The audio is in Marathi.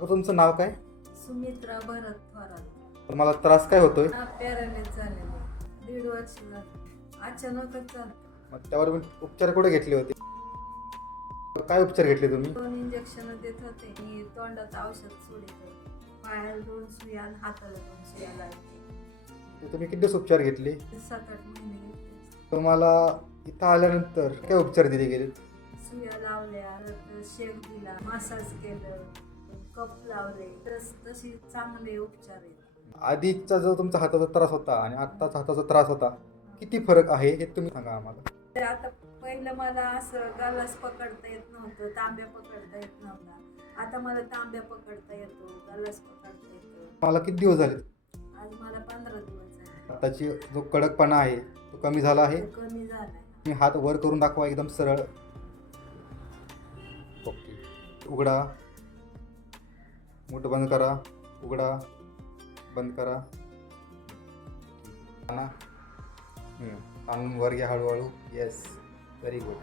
आता तुमचं नाव काय? सुमित्रा भरत थोरात. तुम्हाला त्रास काय होतोय? पॅरालाइज झालेले 1.5 वर्ष झालं. अचानकच झालं. मग त्यावर उपचार कुठे घेतले होते? काय उपचार घेतले तुम्ही? 2 इंजेक्शन देत होते आणि तोंडात औषध सोडित होते. पायाला 2 सुया आणि हाताला 2 सुया लागल्या. तुम्ही किती दिवस उपचार घेतले? 7-8 महिने घेतले. तुम्हाला इथं आल्यानंतर काय उपचार दिले गेले? सुया लावल्या, नंतर शेक दिला, मसाज केलं, कप लावले. तशी चांगले उपचार आहेत. आधीचा जो तुमचा हाताचा त्रास होता आणि आत्ताचा हाताचा त्रास होता, किती फरक आहे हे तुम्ही सांगा आम्हाला. तर आता पहिलं मला असं गलास पकडता येत नव्हतं, तांब्या पकडता येत नव्हता. आता मला तांब्या पकडता येतो, गलास पकडता येतो. मला किती दिवस झाले? आज मला 15 दिवस झाले. हाताची जो कडकपणा आहे तो कमी झाला आहे. तो कमी झालाय. तुम्ही हात वर करून दाखवा, एकदम सरळ. ओके. उघडा, मूठ बंद करा, उघडा, बंद करा. कान वर घ्या हळूहळू. Yes, very good.